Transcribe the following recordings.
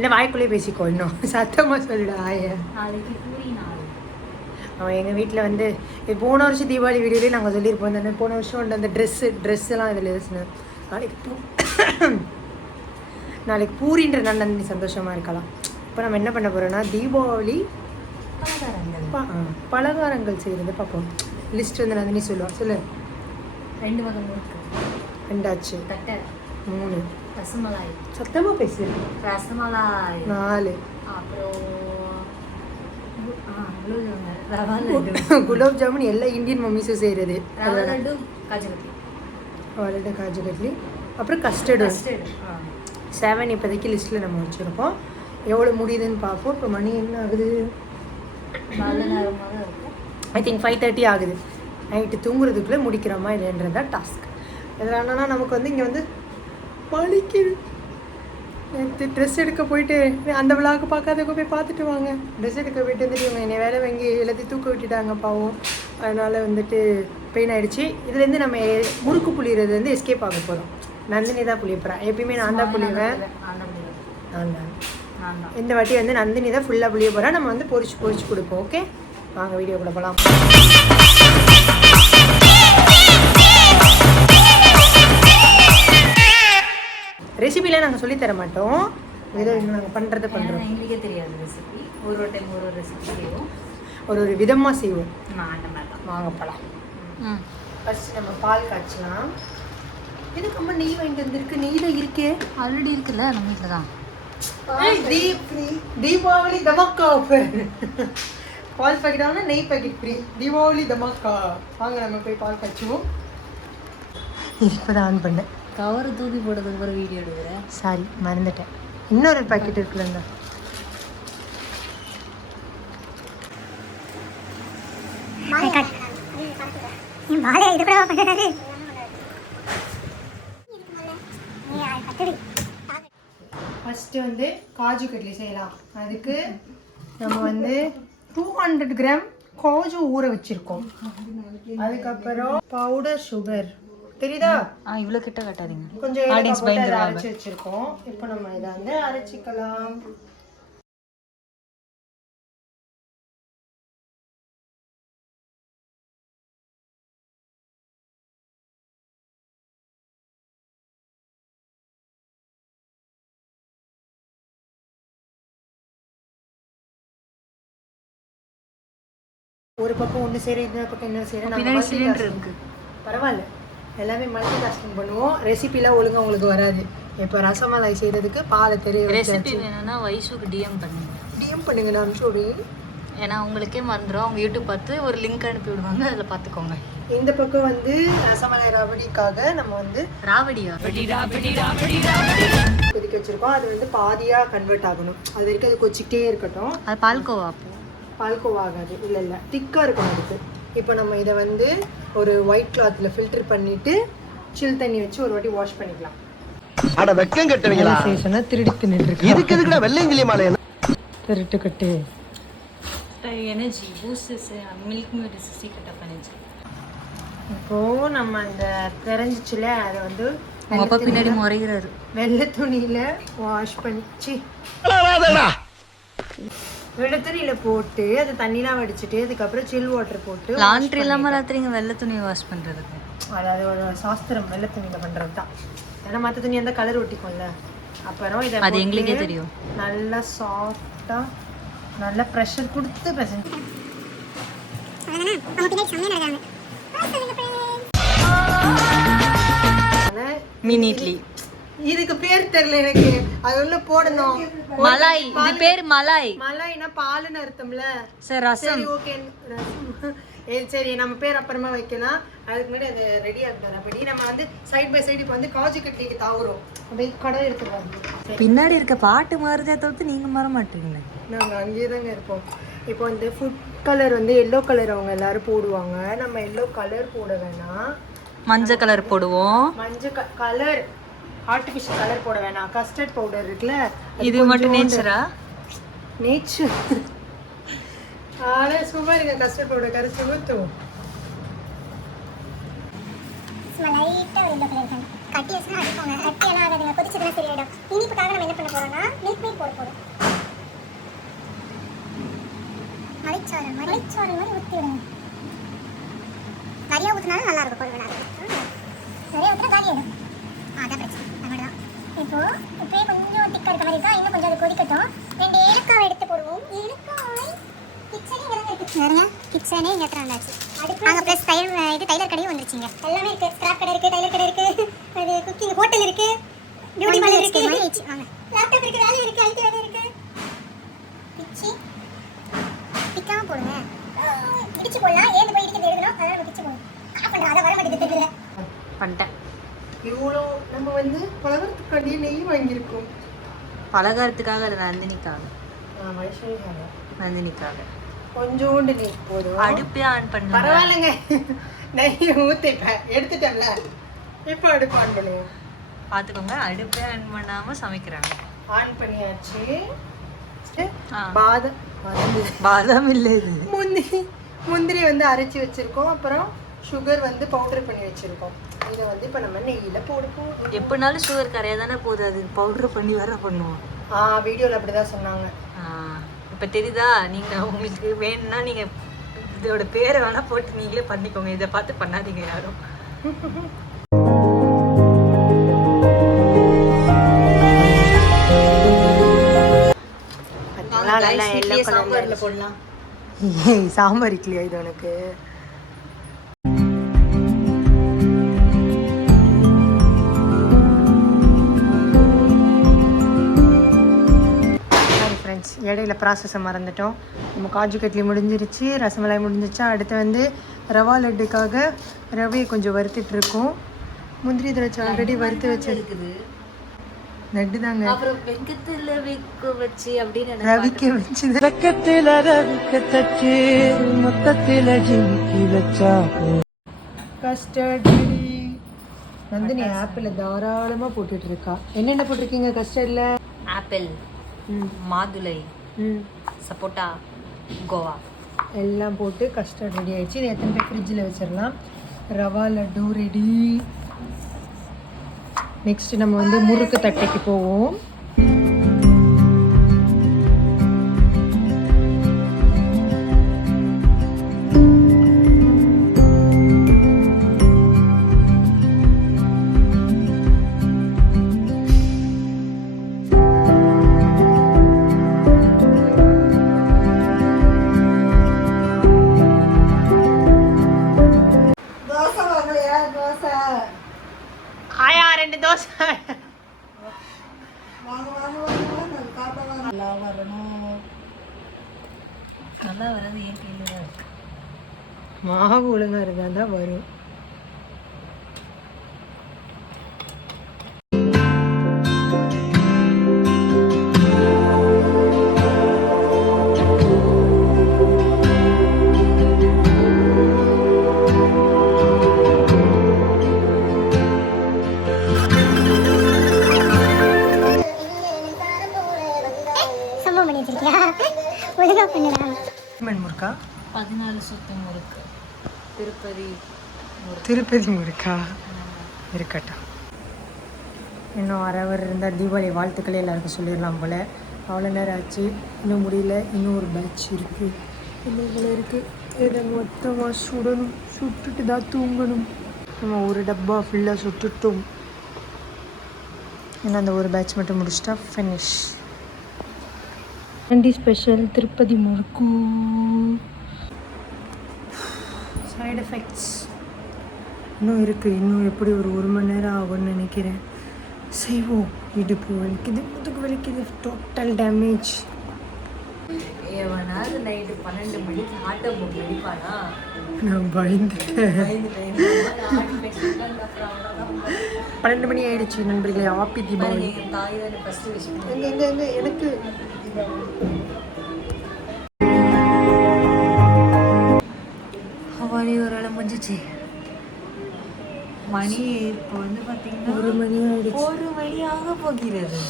என்ன வாய்க்குள்ளேயே பேசிக்கோ, இன்னும் சத்தமாக சொல்லிடு. நாளைக்கு பூரி நாள். அவன் எங்கள் வீட்டில் வந்து போன வருஷம் தீபாவளி வீடியோலேயே நாங்கள் சொல்லியிருப்போம் தானே, போன வருஷம் வந்து அந்த ட்ரெஸ்ஸெல்லாம் இதில் இருந்துச்சுன்னு. நாளைக்கு பூரின்ற நன்னி சந்தோஷமாக இருக்கலாம். இப்போ நம்ம என்ன பண்ண போகிறோன்னா தீபாவளி பலகாரங்கள் செய்கிறது பார்ப்போம். லிஸ்ட் வந்து நந்தினி சொல்லுவாள். சொல்லு. 2 வகை முறுக்கு, 2 ஆச்சு, தட்டை 3, ரசமலாய் சத்தமாக பேசு, ரசமலாய் 4, அப்புறம் குலோப் ஜாமுன் எல்லாம் இந்தியன் மம்மிஸும் செய்கிறது. ரவா லட்டு, காஜு கட்லி, அப்புறம் கஸ்டர்டு. 7 இப்போதைக்கு லிஸ்ட்டில் நம்ம வச்சுருக்கோம். எவ்வளோ முடியுதுன்னு பார்ப்போம். இப்போ மணி என்ன ஆகுது? ஐ திங்க் 5:30 ஆகுது. நைட்டு தூங்குறதுக்குள்ளே முடிக்கிறோமா இல்லைன்றதான் டாஸ்க். இதில் என்னன்னா நமக்கு வந்து இங்கே வந்து வலிக்குது. நேற்று ட்ரெஸ் எடுக்க போயிட்டு அந்த விழாவுக்கு பார்க்காதவங்க போய் பார்த்துட்டு வாங்க. ட்ரெஸ் எடுக்க போயிட்டு வந்துட்டு இவங்க என்னை வேலை வாங்கி எல்லாத்தையும் தூக்க விட்டுட்டாங்க பாவம். அதனால் வந்துட்டு பெயின் ஆகிடுச்சு. இதுலேருந்து நம்ம முறுக்கு புளிகிறது வந்து எஸ்கேப் ஆக போகிறோம். நந்தினி தான் புளியப்போகிறேன். எப்பயுமே நான் தான் புளிவேன். நான் தான் இந்த வாட்டி வந்து நந்தினி தான் ஃபுல்லாக புளிய போகிறேன். நம்ம வந்து பொரிச்சு கொடுப்போம். ஓகே, வாங்க வீடியோக்குள்ள போகலாம். ரெசிபிலாம் நாங்கள் சொல்லித்தர மாட்டோம். ஏதோ நாங்கள் பண்ணுறதை பண்ணுறோம். எங்களுக்கே தெரியாது ரெசிபி. ஒரு டைம் ஒரு ரெசிபி செய்வோம், ஒரு விதமாக செய்வோம். அந்த மாதிரி தான். வாங்கப்பலாம். ஃபஸ்ட்டு நம்ம பால் காய்ச்சலாம். இதுக்கு அம்மா நெய் வாங்கிட்டு வந்துருக்கு. நெய் தான் இருக்கே, ஆல்ரெடி இருக்குல்ல நம்ம வீட்டில் தான். தீபாவளி தமாக்கா ஆஃபர். பால் பாக்கெட் வாங்கினா நெய் பாக்கெட் ஃப்ரீ. தீபாவளி தமாக்கா. வாங்க நம்ம போய் பால் காய்ச்சுவோம். இப்போ தான் ஆன் பண்ணேன். கவர் தூக்கி போட்டதுக்கு அப்புறம் வீடியோ எடுக்கிறேன். சாரி, மறந்துட்டேன். இன்னொரு பாக்கெட் இருக்குல்லங்க. ஃபஸ்ட்டு வந்து காஜு கட்லி செய்யலாம். அதுக்கு நம்ம வந்து 200 கிராம் காஜு ஊற வச்சுருக்கோம். அதுக்கப்புறம் பவுடர் சுகர் தெரியுதா? இவ்வளோ கிட்ட கட்டாதீங்க, கொஞ்சம் அரைச்சி வச்சுருக்கோம். இப்போ நம்ம இதை வந்து அரைச்சிக்கலாம். ஒரு பக்கம் ஒன்று செய்கிற, இன்னொரு பக்கம் இன்னொரு செய்கிறேன். பரவாயில்ல, எல்லாமே மல்டி டாஸ்கிங் பண்ணுவோம். ரெசிபிலாம் ஒழுங்காக உங்களுக்கு வராது. இப்போ ரசமலாய் செய்கிறதுக்கு பாலை தெரியும். ரெசிபி வேணும்னா வைஷுக்கு டிஎம் பண்ணுங்க. நான் சொல்லி ஏன்னா உங்களுக்கே மறந்துடும். அவங்க யூடியூப் பார்த்து ஒரு லிங்க் அனுப்பி விடுவாங்க, அதில் பார்த்துக்கோங்க. இந்த பக்கம் வந்து ரசமலாய் ராவடிக்காக நம்ம வந்து கொதிக்க வச்சுருக்கோம். அது வந்து பாதியாக கன்வெர்ட் ஆகணும். அது வரைக்கும் அது கொச்சிக்கிட்டே இருக்கட்டும். அது பால்கோவா ஆகாது. இல்லை திக்காக இருக்கும் அதுக்கு. இப்போ நம்ம இதை வந்து ஒரு ஒயிட் கிளாத்தில் ஃபில்டர் பண்ணிவிட்டு சில் தண்ணி வச்சு ஒரு வாட்டி வாஷ் பண்ணிக்கலாம். அட வெக்கம் கட்டுவீங்களா? சீசனா திருடி தின்னுட்டு இதுக்கு எதுக்குடா வெள்ளையங்கிலி மாலை? திருட்டு கட்டு எனர்ஜி பூஸ்டர்ஸ், மில்க் மேட் சீக்கிரட்டா பண்ணிச்சு. இப்போது நம்ம அந்த தெரிஞ்சிச்சுல அதை வந்து அப்பா பின்னாடி முறைகிறாரு. வெள்ளை துணியில் வாஷ் பண்ணிச்சு. வெள்ளை துணியில் போட்டு அது தண்ணிலாம் வடிச்சிட்டு அதுக்கப்புறம் சில் வாட்டர் போட்டு லாண்ட்ரி இல்லாமல் ராத்திரிங்க வெள்ளை துணியை வாஷ் பண்ணுறதுக்கு. அதாவது ஒரு சாஸ்திரம் வெள்ளை துணியில் பண்ணுறது தான். ஏன்னா மற்ற துணி அந்த கலர் ஒட்டிக்கும்ல. அப்புறம் இதை அது எங்களுக்கே தெரியும். நல்லா சாஃப்டாக நல்லா ப்ரெஷர் கொடுத்து பிசைஞ்சு மினி இட்லி. இதுக்கு பேர் தெரியல எனக்கு. அது உள்ள போடணும். மலாய். இது பேர் மலாய். மலாய்னா பாலுன்னு அர்த்தம்ல. சரி ரசம். ஓகே சரி, நம்ம பேர் அப்புறமா வைக்கலாம். அதுக்கு முன்னாடி அது ரெடி ஆகிட்டார். அப்படி நம்ம வந்து சைட் பை சைடு இப்போ வந்து காஜு கட்லிக்கு தாவுறோம். அப்படி கடை எடுத்துப்பாங்க. பின்னாடி இருக்க பாட்டு மாறுதே தவிர்த்து நீங்கள் மாற மாட்டீங்களே. நாங்கள் அங்கேயே தாங்க இருப்போம். இப்போ வந்து ஃபுட் கலர் வந்து எல்லோ கலர் அவங்க எல்லாரும் போடுவாங்க. நம்ம எல்லோ கலர் போட வேணாம், மஞ்சள் கலர் போடுவோம். மஞ்சள் கலர் ஆர்டிஃபிஷியல் கலர் போட வேணாம். கஸ்டர்ட் பவுடர் இருக்குல்ல, இது மட்டும் நேச்சரா? நேச்சர். ஆனால் சும்மா இருக்க கஸ்டர்ட் பவுடர் கரைச்சி ஊற்றும். லைட்டாக ஒரு எல்லோ கலர் கட்டி வச்சுன்னா அடிப்பாங்க. கட்டி எல்லாம் ஆகாதுங்க, கொதிச்சதுன்னா சரியாயிடும். இனிப்புக்காக நம்ம என்ன பண்ண போகிறோம்னா மில்க் மேட் போட போகிறோம். மலைச்சோறு மாதிரி ஊற்றி விடுங்க. நிறையா ஊற்றினாலும் நல்லா இருக்கும். கொஞ்சம் நல்லா இருக்கும். நிறைய ஊற்றினா காலியாயிடும். அதான் பிரச்சனை. அப்படிதான். இப்போயே கொஞ்சம் திக்காக இருக்க மாதிரி இருக்கா. இன்னும் கொஞ்சம் அது கொதிக்கட்டும். 2 ஏலக்காய் எடுத்து போடுவோம். ஏலக்காய் கிச்சனே பாருங்க. கிச்சனே இங்கே வந்தாச்சு. நாங்கள் ப்ளஸ் டைலர் கடையும் வந்துருச்சுங்க. எல்லாமே இருக்குது. ஸ்கிராப் கடை இருக்குது, டைலர் கடை இருக்குது, அது குக்கிங் ஹோட்டல் இருக்குது, பியூட்டி பார்லர் இருக்குது, வாங்க லேப்டாப் இருக்குது, வேலை இருக்குது, ஐடி வேலை இருக்குது. பிக்காம போடுங்க. இடிச்சு போடலாம். ஏது போய் இடிக்கிறது எழுதணும். அதனால நம்ம பிச்சு போடணும். பண்ணுறோம். அதை வர மாட்டேங்குது தெரியல. பண்ணிட்டேன். இவ்வளோ நம்ம வந்து பலவரத்துக்காண்டியே நெய் வாங்கியிருக்கோம். பலகாரத்துக்காக அது நந்தினிக்காக. வைஷ்ணவிக்காக நந்தினிக்காக கொஞ்சோண்டு நெய் போதும். அடுப்பே ஆன் பண்ண பரவாயில்லைங்க. நெய் ஊற்றிப்பேன் எடுத்துட்டேன்ல. இப்போ அடுப்பு ஆன் பண்ணுவோம். பார்த்துக்கோங்க, அடுப்பே ஆன் பண்ணாமல் சமைக்கிறாங்க. ஆன் பண்ணியாச்சு. ஆ. பாதாம் இல்லை இது முந்திரி வந்து அரைச்சி வச்சிருக்கோம். அப்புறம் சுகர் வந்து பவுடர் பண்ணி வச்சிருக்கோம். இதை வந்து இப்போ நம்ம நெய்யில் போடுவோம். எப்படினாலும் சுகர் கரையா தானே போகுது, அது பவுடர் பண்ணி வர பண்ணுவோம். வீடியோவில் அப்படி தான் சொன்னாங்க. இப்போ தெரியுதா? நீங்கள் உங்களுக்கு வேணும்னா நீங்கள் இதோட பேரை வேணால் போட்டு நீங்களே பண்ணிக்கோங்க. இதை பார்த்து பண்ணாதீங்க யாரும். சாம்பாரில் போடலாம். சாம்பார் இட்லியா இது உனக்கு? ஃப்ரெண்ட்ஸ், இடையில ப்ராசஸை மறந்துட்டோம். நம்ம காஜு கட்லி முடிஞ்சிருச்சு, ரசமலாய் முடிஞ்சிருச்சா. அடுத்து வந்து ரவா லட்டுக்காக ரவையை கொஞ்சம் வறுத்துட்ருக்கோம். முந்திரி திராட்சை ஆல்ரெடி வறுத்து வச்சிருக்குது. லட்டு தாங்க. அப்புறம் வெங்கத்துல வைக்க வச்சு அப்படின்னு ரவிக்க வச்சு வெக்கத்தில ரவிக்க தச்சு மொத்தத்தில ஜிமிக்கி வச்சா கஸ்டர்ட் ரெடி. நந்தினி ஆப்பிள் தாராளமாக போட்டுட்டு இருக்கா. என்னென்ன போட்டிருக்கீங்க கஸ்டர்டில்? ஆப்பிள், மாதுளை, சப்போட்டா, கோவா எல்லாம் போட்டு கஸ்டர்ட் ரெடி ஆயிடுச்சு. இதை எத்தனை பேர் ஃப்ரிட்ஜில் வச்சிடலாம். ரவா லட்டு ரெடி. நெக்ஸ்ட் நம்ம வந்து முறுக்கு தட்டைக்கு போவோம். தோசை வாங்கலையா? தோசை ஆயா 2 தோசை. நல்லா வர்றது ஏன் கையில் தான் இருக்கு. மாவு ஒழுங்காக இருந்தால் தான் வரும். சம்பவம் பண்ணி வச்சிருக்கியா? ஒழுங்கா பண்ணுடா. முறுக்கா 14 சுத்து முறுக்கு. திருப்பதி முறுக்கா இருக்கட்டும். இன்னும் அரவர் இருந்தால் தீபாவளி வாழ்த்துக்களே எல்லாருக்கும் சொல்லிடலாம் போல். அவ்வளோ நேரம் ஆச்சு, இன்னும் முடியல. இன்னும் ஒரு பேட்ச் இருக்குது, இன்னும் இவ்வளோ இருக்குது. இதை மொத்தமாக சுடணும். சுட்டுட்டு தான் தூங்கணும். நம்ம ஒரு டப்பா ஃபுல்லாக சுட்டுட்டோம். இன்னும் அந்த ஒரு பேட்ச் மட்டும் முடிச்சிட்டா ஃபினிஷ். வண்டி ஸ்பெஷல் திருப்பதி முறுக்கு. சைடு எஃபெக்ட்ஸ் இன்னும் இருக்குது. இன்னும் எப்படி ஒரு மணி நேரம் ஆகும்னு நினைக்கிறேன். செய்வோம். இடுப்பு வலிக்குது, முதுகு வலிக்குது, டோட்டல் டேமேஜ். எவனாவது நைட்டு 12 மணிக்கு ஆட்டோ புக் அடிப்பானா? நான் பயந்துட்டேன். 12 மணி ஆயிடுச்சு நண்பர்களே. ஆப்பி தீபாவளி. தாய் தானே ஃபஸ்ட்டு விஷயம். எங்க எனக்கு அவளே ஒரு வேலை முடிஞ்சிச்சு. மணி இப்போ வந்து பார்த்தீங்கன்னா 1 மணி ஆயிடுச்சு. 1 மணி ஆக போகிறது.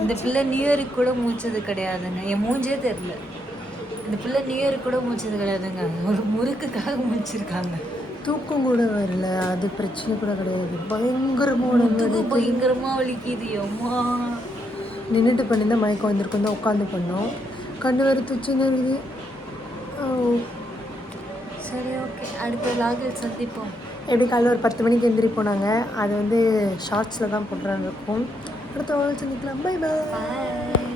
இந்த பிள்ளை நியூ இயருக்கு கூட மூச்சது கிடையாதுங்க. என் மூஞ்சே தெரில. இந்த பிள்ளை நியூ இயருக்கு கூட மூச்சது கிடையாதுங்க. ஒரு முறுக்குக்காக முடிச்சிருக்காங்க. தூக்கம் கூட வரல. அது பிரச்சனை கூட கிடையாது. பயங்கரமாக வலிக்குது. அம்மா நின்றுட்டு பண்ணியிருந்தால் மயக்கம் வந்திருக்கும் தான் உட்காந்து பண்ணோம். கண்ணு வேறு துச்சு இருக்குது. சரி ஓகே, அடுத்த vlog-இல் சந்திப்போம். எப்படி காலையில் ஒரு 10 மணிக்கு எந்திரிப்போம் நாங்கள். அது வந்து ஷார்ட்ஸில் தான் போட்டுறாங்க இருக்கும். அடுத்த வாரம் சந்திக்கலாம். Bye bye. Bye.